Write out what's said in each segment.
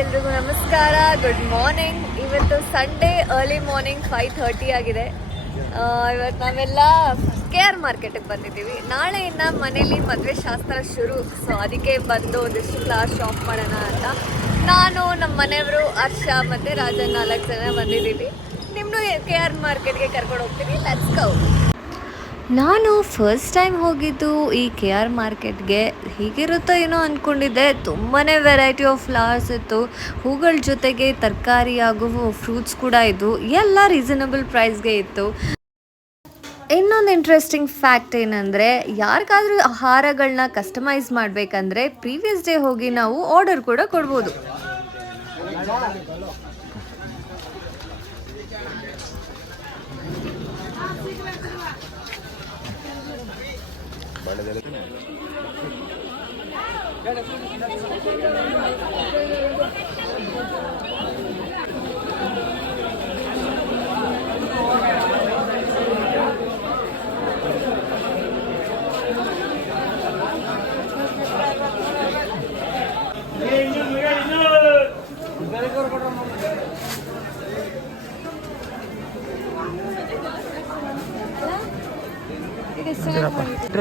ಎಲ್ರಿಗೂ ನಮಸ್ಕಾರ, good morning. ಇವತ್ತು ಸಂಡೇ ಅರ್ಲಿ ಮಾರ್ನಿಂಗ್ 5:30 ಆಗಿದೆ. ಇವತ್ತು ನಾವೆಲ್ಲ KR ಮಾರ್ಕೆಟಿಗೆ ಬಂದಿದ್ದೀವಿ. ನಾಳೆಯಿಂದ ಮನೇಲಿ ಮದುವೆ ಶಾಸ್ತ್ರ ಶುರು, ಸೊ ಅದಕ್ಕೆ ಬಂದು ಒಂದಿಷ್ಟು ಕ್ಲಾಸ್ ಶಾಪ್ ಮಾಡೋಣ ಅಂತ ನಾನು, ನಮ್ಮ ಮನೆಯವರು ಹರ್ಷ ಮತ್ತು ರಾಜನ್ 4 ಜನ ಬಂದಿದ್ದೀವಿ. ನಿಮ್ಮನ್ನು KR ಮಾರ್ಕೆಟ್ಗೆ ಕರ್ಕೊಂಡು ಹೋಗ್ತೀನಿ. Let's go. ನಾನು ಫಸ್ಟ್ ಟೈಮ್ ಹೋಗಿದ್ದು ಈ KR ಮಾರ್ಕೆಟ್ಗೆ. ಹೀಗಿರುತ್ತೋ ಏನೋ ಅಂದ್ಕೊಂಡಿದ್ದೆ. ತುಂಬಾ ವೆರೈಟಿ ಆಫ್ ಫ್ಲವರ್ಸ್ ಇತ್ತು, ಹೂಗಳ ಜೊತೆಗೆ ತರಕಾರಿ ಹಾಗೂ ಫ್ರೂಟ್ಸ್ ಕೂಡ ಇದ್ದು, ಎಲ್ಲ ರೀಸನಬಲ್ ಪ್ರೈಸ್ಗೆ ಇತ್ತು. ಇನ್ನೊಂದು ಇಂಟ್ರೆಸ್ಟಿಂಗ್ ಫ್ಯಾಕ್ಟ್ ಏನಂದರೆ, ಯಾರಿಗಾದ್ರೂ ಹಾರಗಳನ್ನ ಕಸ್ಟಮೈಸ್ ಮಾಡಬೇಕಂದ್ರೆ ಪ್ರೀವಿಯಸ್ ಡೇ ಹೋಗಿ ನಾವು ಆರ್ಡರ್ ಕೂಡ ಕೊಡ್ಬೋದು.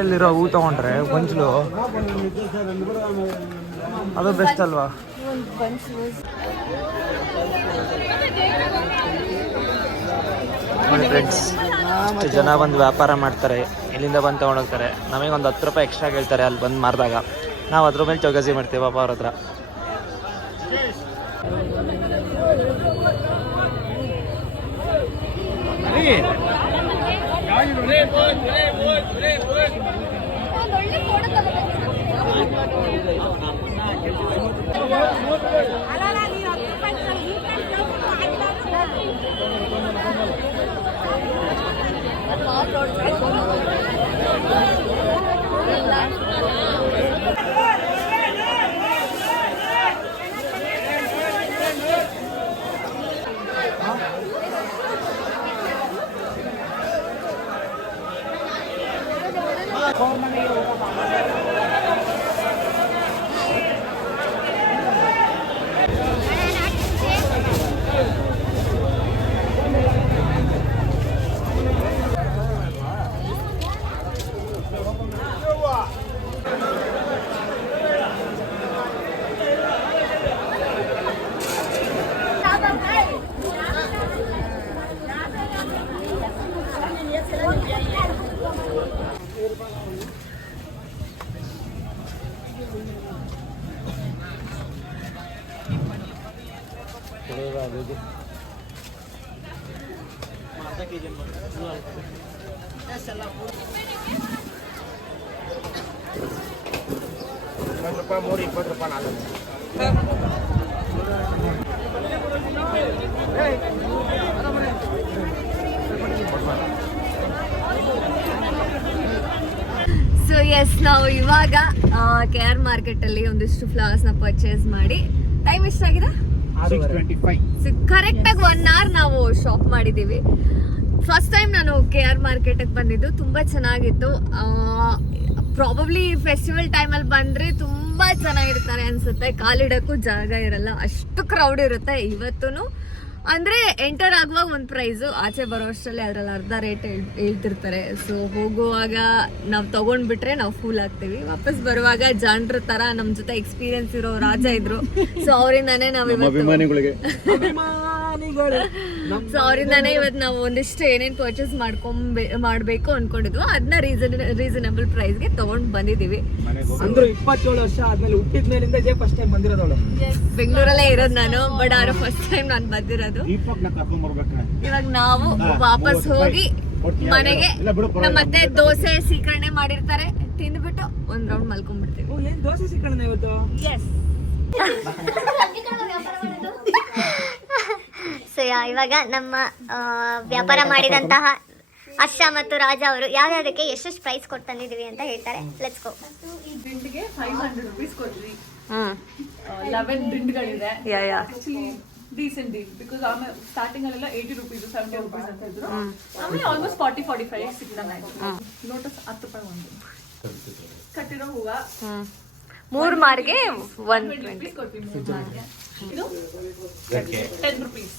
ಇಲ್ಲಿರೋ ಹೂ ತಗೊಂಡ್ರೆ ಗೊಂಚಲು ಅದು ಬೆಸ್ಟ್ ಅಲ್ವಾ? ನೋಡಿ ಫ್ರೆಂಡ್ಸ್, ಇಷ್ಟು ಜನ ಬಂದು ವ್ಯಾಪಾರ ಮಾಡ್ತಾರೆ, ಇಲ್ಲಿಂದ ಬಂದು ತೊಗೊಂಡೋಗ್ತಾರೆ. ನಮಗೊಂದು 10 ರೂಪಾಯಿ ಎಕ್ಸ್ಟ್ರಾ ಕೇಳ್ತಾರೆ ಅಲ್ಲಿ ಬಂದು ಮಾರಿದಾಗ. ನಾವು ಅದ್ರ ಮೇಲೆ ಚೌಕಾಸಿ ಮಾಡ್ತೀವಿ ಪಾಪ ಅವ್ರ ಹತ್ರ. ಸೊ ಎಸ್, ನಾವು ಇವಾಗ KR ಮಾರ್ಕೆಟಲ್ಲಿ ಒಂದಿಷ್ಟು ಫ್ಲವರ್ಸ್ನ ಪರ್ಚೇಸ್ ಮಾಡಿ, ಟೈಮ್ ಎಷ್ಟಾಗಿದೆ? 6:25. ಕರೆಕ್ಟಾಗಿ 1 hour ನಾವು ಶಾಪ್ ಮಾಡಿದ್ದೀವಿ. ಫಸ್ಟ್ ಟೈಮ್ ನಾನು KR ಮಾರ್ಕೆಟಿಗೆ ಬಂದಿದ್ದು, ತುಂಬ ಚೆನ್ನಾಗಿತ್ತು. ಪ್ರಾಬಬ್ಲಿ ಫೆಸ್ಟಿವಲ್ ಟೈಮಲ್ಲಿ ಬಂದರೆ ತುಂಬ ಚೆನ್ನಾಗಿರ್ತಾರೆ ಅನಿಸುತ್ತೆ. ಕಾಲಿಡೋಕ್ಕೂ ಜಾಗ ಇರಲ್ಲ, ಅಷ್ಟು ಕ್ರೌಡ್ ಇರುತ್ತೆ. ಇವತ್ತೂ ಅಂದರೆ ಎಂಟರ್ ಆಗುವಾಗ ಒಂದು ಪ್ರೈಸು, ಆಚೆ ಬರೋ ಅಷ್ಟರಲ್ಲಿ ಅದರಲ್ಲಿ ಅರ್ಧ ರೇಟ್ ಹೇಳ್ತಿರ್ತಾರೆ. ಸೊ ಹೋಗುವಾಗ ನಾವು ತೊಗೊಂಡ್ಬಿಟ್ರೆ ನಾವು ಫೂಲ್ ಆಗ್ತೀವಿ, ವಾಪಸ್ ಬರುವಾಗ ಜಾನ್ರ ಥರ ನಮ್ಮ ಜೊತೆ ಎಕ್ಸ್ಪೀರಿಯನ್ಸ್ ಇರೋ ರಾಜ ಇದ್ರು. ಸೊ ಅವರಿಂದಾನೇ ನಾವು ಇವತ್ತು ನಾವು ಒಂದಿಷ್ಟು ಏನೇನು ಪರ್ಚೇಸ್ ಮಾಡಬೇಕು ಅನ್ಕೊಂಡಿದ್ವು, ಅದನ್ನ ರೀಸನಬಲ್ ಪ್ರೈಸ್ಗೆ ತಗೊಂಡು ಬಂದಿದ್ದೀವಿ. 27 ವರ್ಷ ಆದ್ಮೇಲೆ ಹುಟ್ಟಿದ ಮೇಲಿಂದ ಇದೇ ಫಸ್ಟ್ ಟೈಮ್ ಬಂದಿರೋದು. ಬೆಂಗಳೂರಲ್ಲೇ ಇರೋದು ನಾನು, ಬಟ್ ಆದ್ರೆ ಫಸ್ಟ್ ಟೈಮ್ ನಾನು ಬಂದಿರೋದು. ಇವಾಗ ನಾವು ವಾಪಸ್ ಹೋಗಿ ಮನೆಗೆ ಮತ್ತೆ ದೋಸೆ ಸೀಕರಣೆ ಮಾಡಿರ್ತಾರೆ, ತಿಂದ್ಬಿಟ್ಟು ಒಂದ್ ರೌಂಡ್ ಮಲ್ಕೊಂಡ್ಬಿಡ್ತೀವಿ. ದೋಸೆ ಸೀಕರಣೆ ಇವತ್ತು? ಎಸ್. ಸೊ ಇವಾಗ ನಮ್ಮ ವ್ಯಾಪಾರ ಮಾಡಿದಂತಹ ಹರ್ಷ ಮತ್ತು ರಾಜ ಅವರು ಯಾವ್ಯಾವುದಕ್ಕೆ ಎಷ್ಟೆಷ್ಟು ಪ್ರೈಸ್ ಕೊಟ್ಟು ತಂದಿದೀವಿ ಅಂತ ಹೇಳ್ತಾರೆ. Let's go. ಈ ದಿಂಡಿಗೆ 500 ರೂಪೀಸ್ ಕೊಟ್ವಿ. 11 ದಿಂಡ್ಗಳಿದೆ. ಡೀಸೆಂಟ್ ಡೀಲ್, ಬಿಕಾಸ್ ಆಮೇಲೆ ಸ್ಟಾರ್ಟಿಂಗ್ ಅಲ್ಲೆಲ್ಲ 80 ರೂಪೀಸ್ 70 ರೂಪೀಸ್ ಅಂತ ಇದ್ರು. ಆಮೇಲೆ ಆಲ್ಮೋಸ್ಟ್ 40-45 ಸಿಕ್ಕಿದೆ. ಲೋಟಸ್ 10 ರೂಪಾಯಿ ಒಂದು. ಕಟ್ಟಿರೋ ಹೂವ 3 ಮಾರ್ಗೆ 120. ಕೊಡ್ತೀವಿ 3 ಮಾರ್ಗೆ. ಇದು 10 rupees.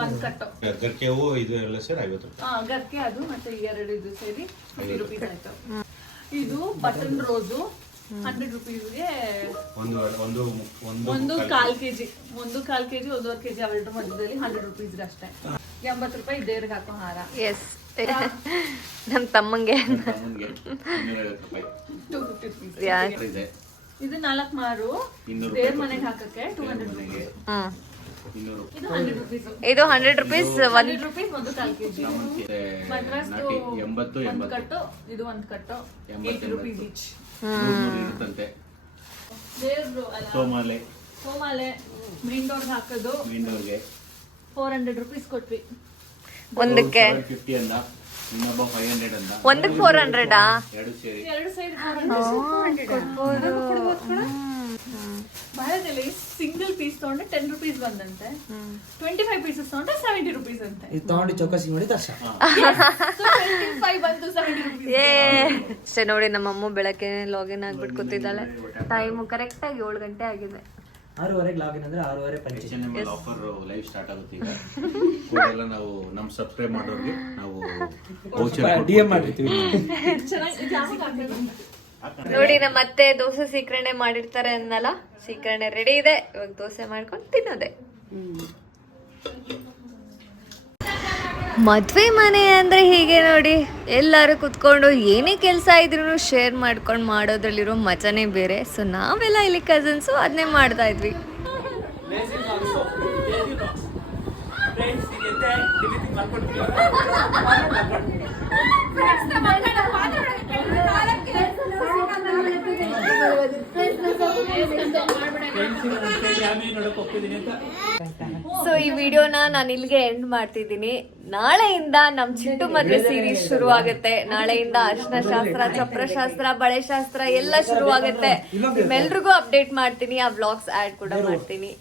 ಒಂದು ಕಟ್ಟು ಗರ್ಕೆ ಹೂವು ಇದು ಎಲ್ಲ ಸೇರಿ 50 ರೂಪಾಯಿ. ಗರ್ಕೆ ಅದು ಮತ್ತೆ 2 ಇದು ಸೇರಿ 50 rupees ಆಯ್ತು. ಇದು ಬಟನ್ ರೋಸು 100 rupeesಗೆ ಒಂದು ಕಾಲ್ ಕೆಜಿ 1.5 kg 1.5 kg ಅವೆರಡು ಮಧ್ಯದಲ್ಲಿ 100 rupees ಅಷ್ಟೇ. 80 ರೂಪಾಯಿ ದೇವ್ರಿಗೆ ಹಾಕೋ ಹಾರ. ಎಸ್ ನಮ್ಮ ತಮ್ಮಂಗೆ 250 ರೂಪಾಯಿ 250 rupees. ಇದೆ. ಇದು 4 ಮಾರು ದೇವ್ರ ಮನೆಗೆ ಹಾಕಕ್ಕೆ 200 rupees. ಇದು 100 rupees. ಇದು 100 rupees 100 rupees 1.5 kg. ಮದ್ರಾಸ್ದು 80 ಒಂದು ಕಟ್ಟು ಇದು ಒಂದು ಕಟ್ಟು 80 rupees each. ಇರುತ್ತಂತೆ. ದೇವ್ರು ಅಲ್ಲ ಸೋಮಾಲೆ ಮೇನ್ ಡೋರ್ಗೆ ಹಾಕೋದು ಮೇನ್ ಡೋರ್ಗೆ 400 rupees ಕೊಟ್ವಿ. ಒಂದಕ್ಕೆ 50 ಅಂದ, ಇನ್ನೊಬ್ಬ 500 ಅಂದ. ಒಂದಕ್ಕೆ 400 ಎರಡು ಸೇರಿ ಎರಡು ಸೈಡ್ ಕೊಡ್ಬೋದು. ಭಾರತದಲ್ಲಿ ಸಿಂಗಲ್ ಪೀಸ್ ತಗೊಂಡ್ರೆ 10 rupees ಬಂದಂತೆ. 25 pieces ತಗೊಂಡ್ರೆ 70 rupees ಅಂತೆ. ಇದು ತಗೊಂಡು ಚೌಕಾಸಿ ಮಾಡಿ ತರ್ಸ. So 25 ಬಂತು 70 rupees. ಅಷ್ಟೇ ನೋಡಿ, ನಮ್ಮಮ್ಮ ಬೆಳಗ್ಗೆ ಲಾಗಿನ್ ಆಗ್ಬಿಟ್ಟು ಕೂತಿದ್ದಾಳೆ. ಟೈಮು ಕರೆಕ್ಟಾಗಿ 7 ಗಂಟೆ ಆಗಿದೆ. 6:30 ಲಾಗಿನ್ ಅಂದ್ರೆ 6:30 ಪಂಚೆ. HNML ಆಫರ್ ಲೈವ್ ಸ್ಟಾರ್ಟ್ ಆಗುತ್ತೆ ಈಗ. ಕೂಡಲೇ ನಾವು ನಮ್ಮ ಸಬ್ಸ್ಕ್ರೈಬ್ ಮಾಡೋರಿಗೆ ನಾವು DM ಮಾಡಿರ್ತೀವಿ. ಚೆನ್ನಾಗಿ ಜಾಸ್ತಿ ಆಗ್ತದೆ. ನೋಡಿ, ನಮ್ಮ ಅತ್ತೆ ದೋಸೆ ಸೀಕರಣೆ ಮಾಡಿರ್ತಾರೆ ಅನ್ನಲ್ಲ, ಸೀಕರಣೆ ರೆಡಿ ಇದೆ. ಇವಾಗ ದೋಸೆ ಮಾಡ್ಕೊಂಡು ತಿನ್ನೋದೆ. ಮದ್ವೆ ಮನೆ ಅಂದ್ರೆ ಹೀಗೆ ನೋಡಿ, ಎಲ್ಲರೂ ಕುತ್ಕೊಂಡು ಏನೇ ಕೆಲಸ ಇದ್ರೂ ಶೇರ್ ಮಾಡ್ಕೊಂಡು ಮಾಡೋದ್ರಲ್ಲಿರೋ ಮಜಾನೇ ಬೇರೆ. ಸೊ ನಾವೆಲ್ಲ ಇಲ್ಲಿ ಕಸಿನ್ಸು ಅದನ್ನೇ ಮಾಡ್ತಾ ಇದ್ವಿ. ಸೊ ಈ ವಿಡಿಯೋನ ನಾನು ಇಲ್ಲಿಗೆ ಎಂಡ್ ಮಾಡ್ತಿದ್ದೀನಿ. ನಾಳೆಯಿಂದ ನಮ್ ಚಿಟ್ಟು ಮದ್ವೆ ಸೀರೀಸ್ ಶುರು ಆಗುತ್ತೆ. ನಾಳೆಯಿಂದ ಅರ್ಶನ ಶಾಸ್ತ್ರ, ಚಪ್ರ ಶಾಸ್ತ್ರ, ಬಳೆ ಶಾಸ್ತ್ರ ಎಲ್ಲ ಶುರು ಆಗುತ್ತೆ. ನಿಮ್ಮೆಲ್ರಿಗೂ ಅಪ್ಡೇಟ್ ಮಾಡ್ತೀನಿ, ಆ ವ್ಲಾಗ್ಸ್ ಆಡ್ ಕೂಡ ಮಾಡ್ತೀನಿ.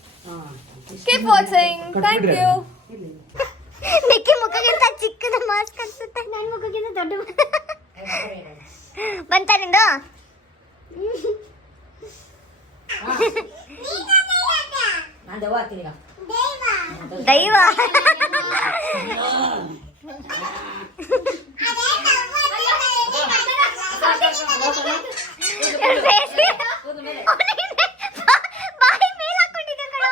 Keep watching. Thank you. Nikki ಮುಖಕ್ಕಿಂತ ಚಿಕ್ಕದ ಮಾಸ್ಕ್ ಅನ್ಸುತ್ತೆ, ನನ್ನ ಮುಖಕ್ಕಿಂತ ದೊಡ್ಡ ಬಂತ ನಿಂದು. ದೈವ ಬಾಯಿ ಮೇಲೆ ಹಾಕೊಂಡಿದ್ದೆ ಕಣ.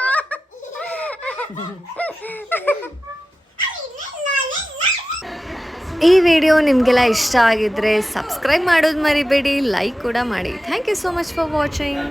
ಈ ವಿಡಿಯೋ ನಿಮಗೆಲ್ಲ ಇಷ್ಟ ಆಗಿದ್ರೆ ಸಬ್ಸ್ಕ್ರೈಬ್ ಮಾಡೋದು ಮರಿಬೇಡಿ, ಲೈಕ್ ಕೂಡ ಮಾಡಿ. Thank you so much for watching.